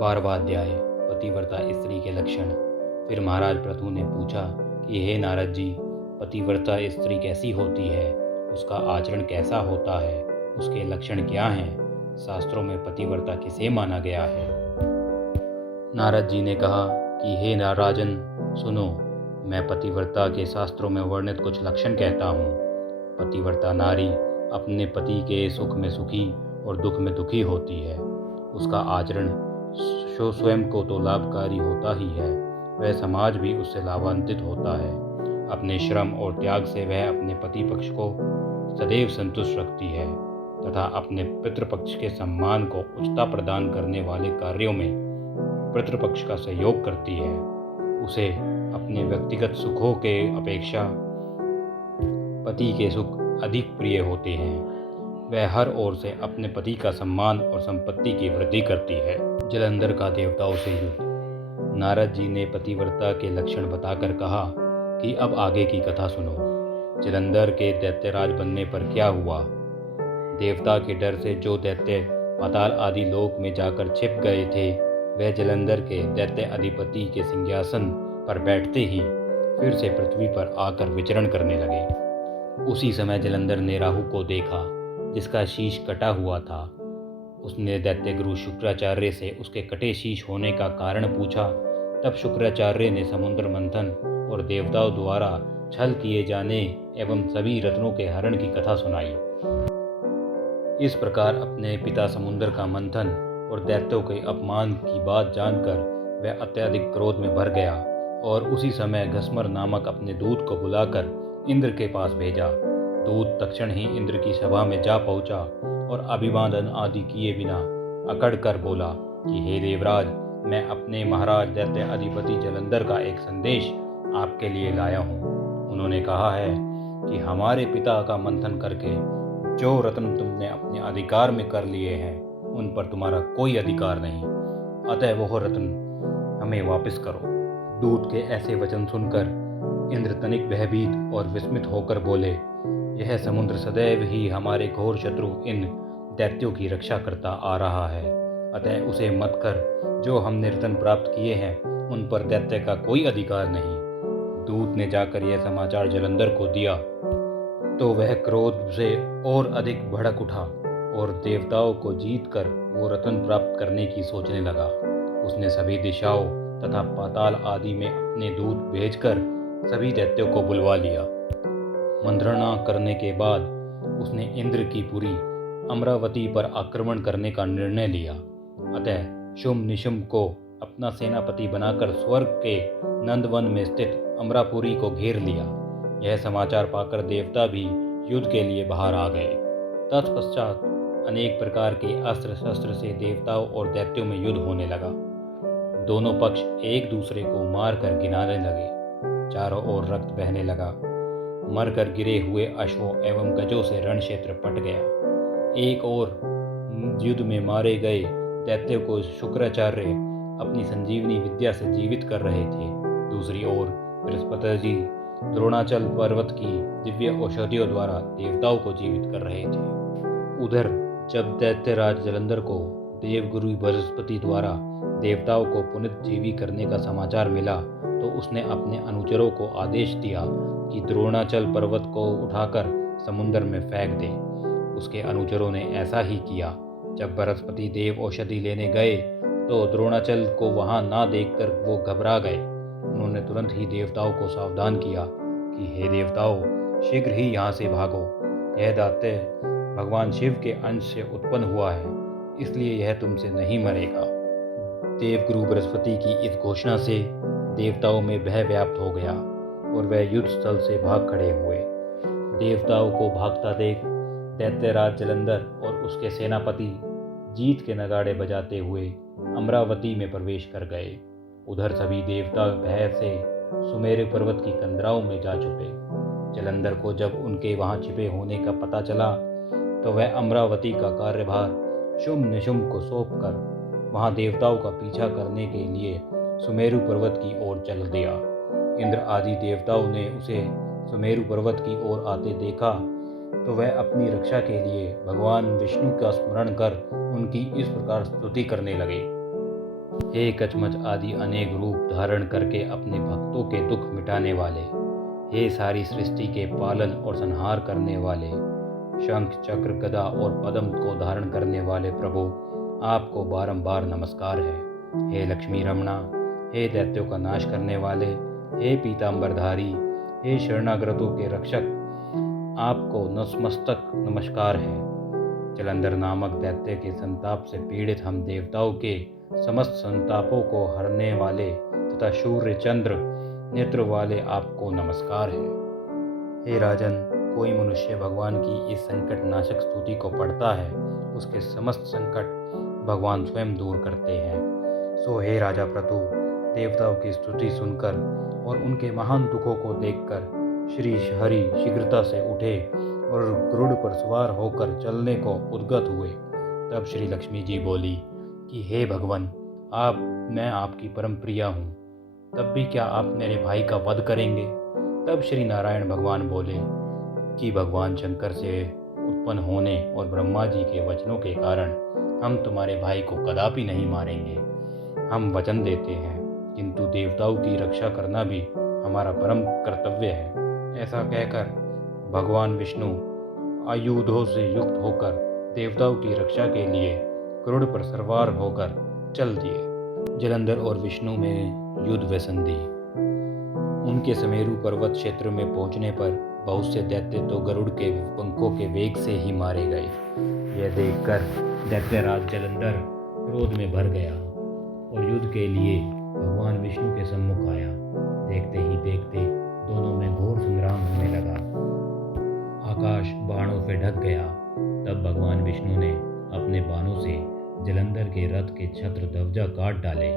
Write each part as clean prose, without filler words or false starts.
12वां अध्याय पतिव्रता स्त्री के लक्षण। फिर महाराज पृथु ने पूछा कि हे नारद जी, पतिव्रता स्त्री कैसी होती है, उसका आचरण कैसा होता है, उसके लक्षण क्या हैं, शास्त्रों में पतिव्रता किसे माना गया है। नारद जी ने कहा कि हे राजन सुनो, मैं पतिव्रता के शास्त्रों में वर्णित कुछ लक्षण कहता हूँ। पतिव्रता नारी अपने पति के सुख में सुखी और दुख में दुखी होती है। उसका आचरण स्वयं को तो लाभकारी होता ही है, वह समाज भी उससे लाभान्वित होता है। अपने श्रम और त्याग से वह अपने पति पक्ष को सदैव संतुष्ट रखती है तथा अपने पितृपक्ष के सम्मान को उच्चता प्रदान करने वाले कार्यों में पितृपक्ष का सहयोग करती है। उसे अपने व्यक्तिगत सुखों के अपेक्षा पति के सुख अधिक प्रिय होते हैं। वह हर ओर से अपने पति का सम्मान और संपत्ति की वृद्धि करती है। जलंधर का देवताओं से युद्ध। नारद जी ने पतिव्रता के लक्षण बताकर कहा कि अब आगे की कथा सुनो। जलंधर के दैत्यराज बनने पर क्या हुआ। देवता के डर से जो दैत्य पाताल आदि लोक में जाकर छिप गए थे, वह जलंधर के दैत्य अधिपति के सिंहासन पर बैठते ही फिर से पृथ्वी पर आकर विचरण करने लगे। उसी समय जलंधर ने राहु को देखा, जिसका शीश कटा हुआ था। उसने दैत्य गुरु शुक्राचार्य से उसके कटे शीश होने का कारण पूछा। तब शुक्राचार्य ने समुद्र मंथन और देवताओं द्वारा छल किए जाने एवं सभी रत्नों के हरण की कथा सुनाई। इस प्रकार अपने पिता समुद्र का मंथन और दैत्यों के अपमान की बात जानकर वह अत्यधिक क्रोध में भर गया और उसी समय घस्मर नामक अपने दूत को बुलाकर इंद्र के पास भेजा। दूत तक्षण ही इंद्र की सभा में जा पहुंचा और अभिवादन आदि किए बिना अकड़ कर बोला कि हे देवराज, मैं अपने महाराज दैत्य अधिपति जलंधर का एक संदेश आपके लिए लाया हूँ। उन्होंने कहा है कि हमारे पिता का मंथन करके जो रत्न तुमने अपने अधिकार में कर लिए हैं, उन पर तुम्हारा कोई अधिकार नहीं, अतः वह रत्न हमें वापस करो। दूत के ऐसे वचन सुनकर इंद्र तनिक भयभीत और विस्मित होकर बोले, यह समुद्र सदैव ही हमारे घोर शत्रु इन दैत्यों की रक्षा करता आ रहा है, अतः उसे मत कर। जो हमने रत्न प्राप्त किए हैं, उन पर दैत्य का कोई अधिकार नहीं। दूत ने जाकर यह समाचार जलंधर को दिया तो वह क्रोध से और अधिक भड़क उठा और देवताओं को जीतकर वो रत्न प्राप्त करने की सोचने लगा। उसने सभी दिशाओं तथा पाताल आदि में अपने दूत भेजकर सभी दैत्यों को बुलवा लिया। मंत्रणा करने के बाद उसने इंद्र की पुरी अमरावती पर आक्रमण करने का निर्णय लिया। अतः शुंभ निशुंभ को अपना सेनापति बनाकर स्वर्ग के नंदवन में स्थित अमरापुरी को घेर लिया। यह समाचार पाकर देवता भी युद्ध के लिए बाहर आ गए। तत्पश्चात अनेक प्रकार के अस्त्र शस्त्र से देवताओं और दैत्यों में युद्ध होने लगा। दोनों पक्ष एक दूसरे को मारकर गिनाने लगे। चारों ओर रक्त बहने लगा। मरकर गिरे हुए अश्वों एवं गजों से रण क्षेत्र पट गया। एक ओर युद्ध में मारे गए दैत्यों को शुक्राचार्य अपनी संजीवनी विद्या से जीवित कर रहे थे। दूसरी ओर बृहस्पति जी द्रोणाचल पर्वत की दिव्य औषधियों द्वारा देवताओं को जीवित कर रहे थे। उधर जब दैत्यराज जलंधर को देवगुरु बृहस्पति द्वारा देवताओं को पुनर्जीवी करने का समाचार मिला, तो उसने अपने अनुचरों को आदेश दिया कि द्रोणाचल पर्वत को उठाकर समुद्र में फेंक दे। उसके अनुचरों ने ऐसा ही किया। जब बृहस्पति देव औषधि लेने गए तो द्रोणाचल को वहां ना देखकर वो घबरा गए। उन्होंने तुरंत ही देवताओं को सावधान किया कि हे देवताओं, शीघ्र ही यहाँ से भागो। यह दैत्य भगवान शिव के अंश से उत्पन्न हुआ है, इसलिए यह तुमसे नहीं मरेगा। देवगुरु बृहस्पति की इस घोषणा से देवताओं में भय व्याप्त हो गया और वह युद्ध स्थल से भाग खड़े हुए। देवताओं को भागता देख दैत्यराज जलंधर और उसके सेनापति जीत के नगाड़े बजाते हुए अमरावती में प्रवेश कर गए। उधर सभी देवता भय से सुमेरु पर्वत की कंदराओं में जा छुपे। जलंधर को जब उनके वहां छिपे होने का पता चला, तो वह अमरावती का कार्यभार शुंभ निशुंभ को सौंपकर वहां देवताओं का पीछा करने के लिए सुमेरु पर्वत की ओर चल दिया। इंद्र आदि देवताओं ने उसे सुमेरु पर्वत की ओर आते देखा, तो वह अपनी रक्षा के लिए भगवान विष्णु का स्मरण कर उनकी इस प्रकार स्तुति करने लगे। हे कचमच आदि अनेक रूप धारण करके अपने भक्तों के दुख मिटाने वाले, हे सारी सृष्टि के पालन और संहार करने वाले, शंख चक्र गदा और पद्म को धारण करने वाले प्रभु, आपको बारंबार नमस्कार है। हे लक्ष्मी रमणा, हे दैत्यों का नाश करने वाले, हे पीतांबरधारी, हे शरणागतों के रक्षक, आपको नतमस्तक नमस्कार है। जलंधर नामक दैत्य के संताप से पीड़ित हम देवताओं के समस्त संतापों को हरने वाले तथा सूर्य चंद्र नेत्र वाले आपको नमस्कार है। हे राजन, कोई मनुष्य भगवान की इस संकट नाशक स्तुति को पढ़ता है, उसके समस्त संकट भगवान स्वयं दूर करते हैं। सो हे राजा प्रतु, देवताओं की स्तुति सुनकर और उनके महान दुखों को देखकर श्री हरि शीघ्रता से उठे और गरुड़ पर सवार होकर चलने को उद्गत हुए। तब श्री लक्ष्मी जी बोली कि हे भगवान, मैं आपकी परम प्रिया हूँ, तब भी क्या आप मेरे भाई का वध करेंगे? तब श्री नारायण भगवान बोले कि भगवान शंकर से उत्पन्न होने और ब्रह्मा जी के वचनों के कारण हम तुम्हारे भाई को कदापि नहीं मारेंगे। हम वचन देते हैं, किंतु देवताओं की रक्षा करना भी हमारा परम कर्तव्य है। ऐसा कहकर भगवान विष्णु आयुधों से युक्त होकर देवताओं की रक्षा के लिए गरुड़ पर सवार होकर चल दिए। जलंधर और विष्णु में युद्ध व संधि। उनके समेरु पर्वत क्षेत्र में पहुंचने पर बहुत से दैत्य तो गरुड़ के पंखों के वेग से ही मारे गए। यह देखकर दैत्यराज जलंधर क्रोध में भर गया और युद्ध के लिए भगवान विष्णु के सम्मुख आया। देखते ही देखते दोनों में घोर संग्राम होने लगा। आकाश बाणों से ढक गया। तब भगवान विष्णु ने अपने बाणों से जलंधर के रथ के छत्र ध्वजा काट डाले।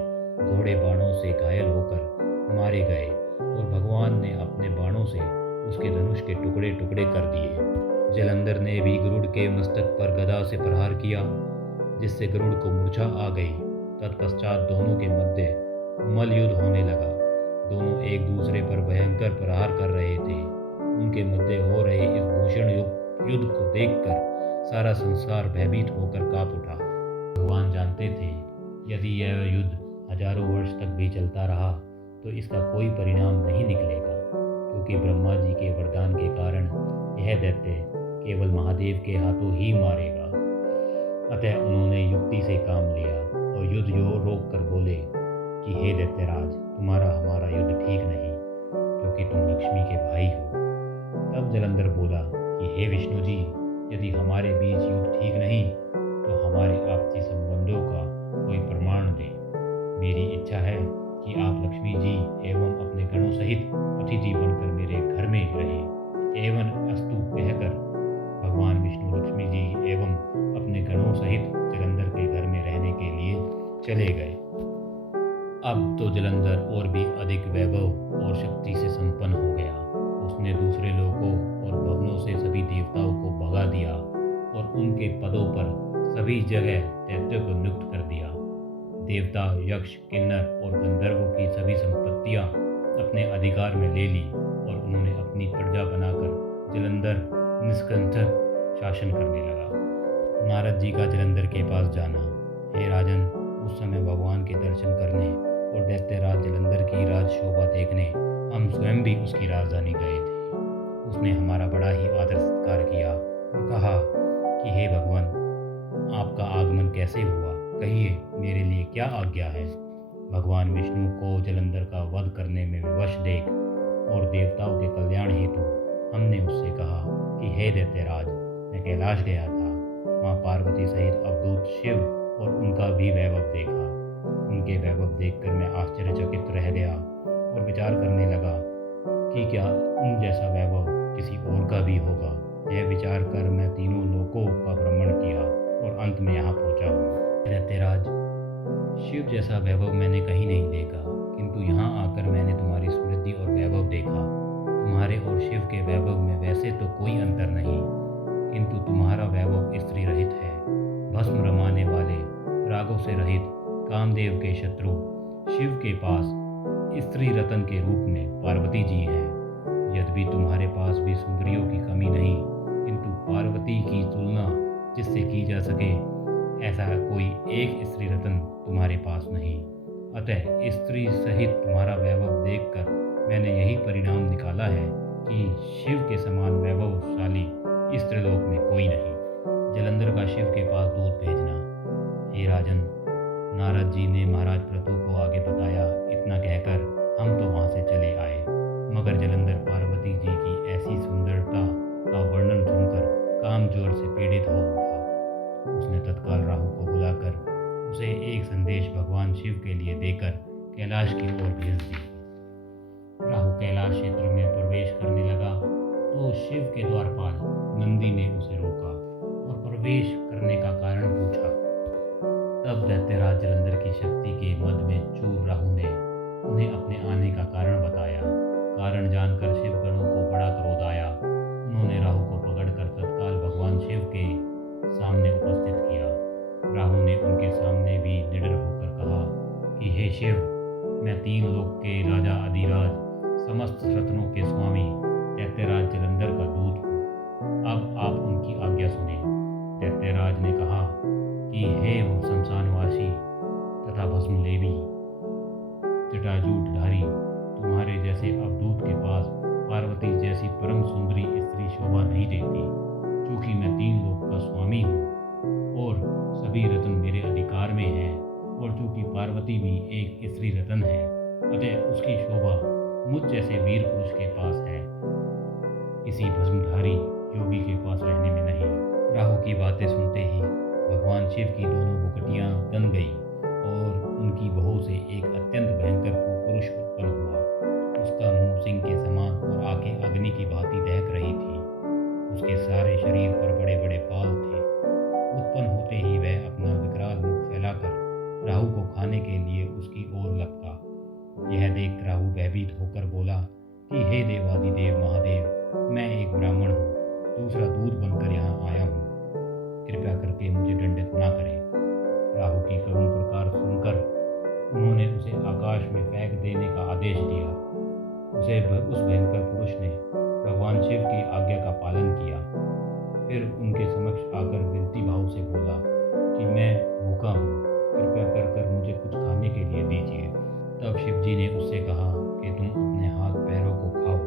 घोड़े बाणों से घायल होकर मारे गए और भगवान ने अपने बाणों से उसके धनुष के टुकड़े टुकड़े कर दिए। जलंधर ने भी गरुड़ के मस्तक पर गदा से प्रहार किया, जिससे गरुड़ को मूर्छा आ गई। तत्पश्चात दोनों के मध्य मल्ल युद्ध होने लगा। दोनों एक दूसरे पर भयंकर प्रहार कर रहे थे। उनके मध्य हो रहे इस भीषण युद्ध को देखकर सारा संसार भयभीत होकर कांप उठा। भगवान जानते थे, यदि यह युद्ध हजारों वर्ष तक भी चलता रहा तो इसका कोई परिणाम नहीं निकलेगा, क्योंकि ब्रह्मा जी के वरदान के कारण यह दैत्य केवल महादेव के हाथों ही मारेगा। अतः उन्होंने युक्ति से काम लिया और युद्ध रोक कर बोले कि हे दैत्यराज, तुम्हारा हमारा युद्ध ठीक नहीं, क्योंकि तुम लक्ष्मी के भाई हो। तब जलंधर बोला कि हे विष्णु जी, यदि हमारे बीच युद्ध ठीक नहीं तो हमारे आपसी संबंधों का कोई प्रमाण दें। मेरी इच्छा है कि आप लक्ष्मी जी एवं अपने गणों सहित अतिथि बनकर मेरे घर में रहें। एवं अस्तु कहकर भगवान विष्णु लक्ष्मी जी एवं अपने गणों सहित जलंधर के घर में रहने के लिए चले गए। अब तो जलंधर और भी अधिक वैभव और शक्ति से संपन्न हो गया। उसने दूसरे लोकों और भवनों से सभी देवताओं को भगा दिया और उनके पदों पर सभी जगह दैत्यों को नियुक्त कर दिया। देवता, यक्ष, किन्नर और गंधर्वों की सभी संपत्तियां अपने अधिकार में ले ली और उन्होंने अपनी प्रजा बनाकर जलंधर निष्कंटक शासन करने लगा। नारद जी का जलंधर के पास जाना। हे राजन, उस समय भगवान के दर्शन करने और दैत्यराज जलंधर की राज शोभा देखने हम स्वयं भी उसकी राजधानी गए थे। उसने हमारा बड़ा ही आदर सत्कार किया और कहा कि हे भगवान, आपका आगमन कैसे हुआ? कहिए, मेरे लिए क्या आज्ञा है? भगवान विष्णु को जलंधर का वध करने में विवश देख और देवताओं के कल्याण हेतु हमने उससे कहा कि हे दैत्यराज, मैं कैलाश गया था। माँ पार्वती सहित अवधूत शिव और उनका भी वैभव देखा। उनके वैभव देखकर मैं आश्चर्यचकित रह गया और विचार करने लगा कि क्या उन जैसा वैभव किसी और का भी होगा। यह विचार कर मैं तीनों लोकों का भ्रमण किया और अंत में यहाँ पहुँचा हूँ। दैत्यराज, शिव जैसा वैभव मैंने कहीं नहीं देखा, किंतु यहाँ आकर मैंने तुम्हारी समृद्धि और वैभव देखा। तुम्हारे और शिव के वैभव में वैसे तो कोई अंतर नहीं, किंतु तुम्हारा वैभव स्त्री रहित है। भस्म रमाने वाले, रागों से रहित कामदेव के शत्रु शिव के पास स्त्री रतन के रूप में पार्वती जी हैं। यद्यपि तुम्हारे पास भी सुंदरियों की कमी नहीं, किंतु पार्वती की तुलना जिससे की जा सके ऐसा कोई एक स्त्री रतन तुम्हारे पास नहीं। अतः स्त्री सहित तुम्हारा वैभव देखकर मैंने यही परिणाम निकाला है कि शिव के समान वैभवशाली इस त्रिलोक में कोई नहीं। जलंधर का शिव के पास दूत भेजना। हे राजन, नारद जी ने महाराज प्रतु को आगे बताया। इतना कहकर हम तो वहाँ से चले आए, मगर जलंधर पार्वती जी की ऐसी सुंदरता का वर्णन सुनकर कामजोर से पीड़ित हो उठा। उसने तत्काल राहु को बुलाकर उसे एक संदेश भगवान शिव के लिए देकर कैलाश की ओर भेज दिया। राहु कैलाश क्षेत्र में प्रवेश करने लगा तो शिव के द्वारपाल नंदी ने उसे रोका और प्रवेश करने का कारण पूछा। तब दैत्यराज जलंधर की शक्ति के मद में चूर राहु ने उन्हें अपने आने का कारण बताया। कारण जानकर शिव गणों को बड़ा क्रोध आया। उन्होंने राहु को पकड़कर तत्काल भगवान शिव के सामने उपस्थित किया। राहु ने उनके सामने भी निडर होकर कहा कि हे शिव, मैं 3 लोक के राजा अधिराज, समस्त रत्नों के स्वामी दैत्यराज जलंधर का दूत हूँ। अब आप उनकी आज्ञा सुने। दैत्यराज ने कहा कि हे शमशानवासी तथा भस्मलेवी जटाजूटधारी, तुम्हारे जैसे अवधूत के पास पार्वती जैसी परम सुंदरी स्त्री शोभा नहीं देती। क्योंकि मैं 3 लोक का स्वामी हूँ और सभी रत्न मेरे अधिकार में है, और चूंकि पार्वती भी एक स्त्री रत्न है, अतः उसकी शोभा मुझ जैसे वीर पुरुष के पास है, किसी भस्मधारी योगी के पास रहने में नहीं। राहु की बातें सुनते ही भगवान शिव की दोनों बुकटियां तन गई और उनकी बहू से एक अत्यंत भयंकर पुरुष उत्पन्न हुआ। उसका मुंह सिंह के समान और आंखें अग्नि की भांति दहक रही थी। उसके सारे शरीर पर बड़े बड़े बाल थे। उत्पन्न होते ही वह अपना विकराल मुख फैलाकर राहु को खाने के लिए उसकी ओर लपका। यह देख राहु भयभीत होकर बोला कि हे देवादिदेव महादेव, मैं एक ब्राह्मण हूँ, दूसरा दूध बनकर यहाँ आया हूँ, कृपया करके मुझे दंडित ना करें। राहु की करुण प्रकार सुनकर उन्होंने उसे आकाश में फेंक देने का आदेश दिया। उस भयंकर पुरुष ने भगवान शिव की आज्ञा का पालन किया। फिर उनके समक्ष आकर विनती भाव से बोला कि मैं भूखा हूँ, कृपया कर मुझे कुछ खाने के लिए दीजिए। तब शिव जी ने उससे कहा कि तुम अपने हाथ पैरों को खाओ।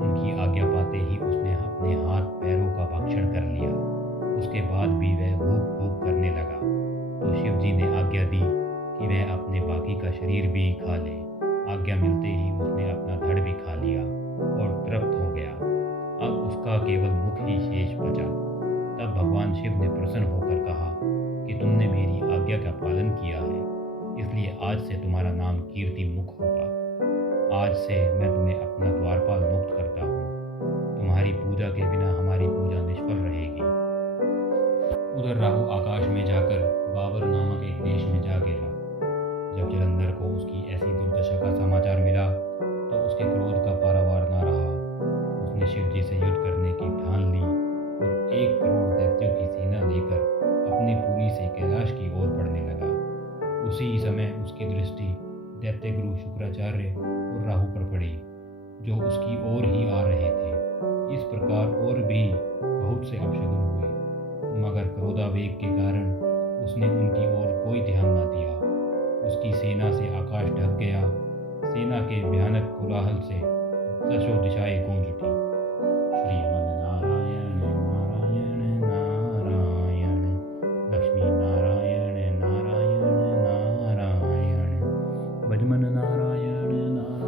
उनकी आज्ञा पाते ही उसने अपने हाथ पैरों का भक्षण कर लिया। उसके बाद भी वह भूख भूख करने लगा तो शिव जी ने आज्ञा दी कि वह अपने बाकी का शरीर भी खा ले। आज्ञा मिलते ही उसने अपना धड़ भी खा लिया और तृप्त हो गया। अब उसका केवल मुख ही शेष बचा। तब भगवान शिव ने प्रसन्न होकर कहा कि तुमने मेरी आज्ञा का पालन किया है, इसलिए आज से तुम्हारा नाम कीर्ति मुख होगा। आज से मैं तुम्हें अपना द्वारपाल मुक्त करता हूँ। तुम्हारी पूजा के बिना हमारी पूजा निष्फल रहेगी। उधर राहु आकाश में जाकर बाबर नामक एक देश में जा गिरा। जब जलंधर को उसकी ऐसी दुर्दशा का समाचार मिला तो उसके क्रोध का पारावार न रहा। उसने शिव जी से युद्ध करने की ठान ली और 1 करोड़ दैत्यों की सेना लेकर अपनी पुरी से कैलाश की ओर बढ़ने लगा। उसी समय उसकी दृष्टि दैत्य गुरु शुक्राचार्य और राहु पर पड़ी, जो उसकी ओर ही आ रहे थे। इस प्रकार और भी बहुत से अपशगुन हुए, मगर क्रोधावेग के कारण उसने उनकी ओर कोई ध्यान न दिया। उसकी सेना से आकाश ढक गया। सेना के भयानक कोलाहल से दशों दिशाएं गूंज उठी। श्रीमन नारायण नारायण नारायण, लक्ष्मी नारायण नारायण नारायण, भजमन नारायण नारायण।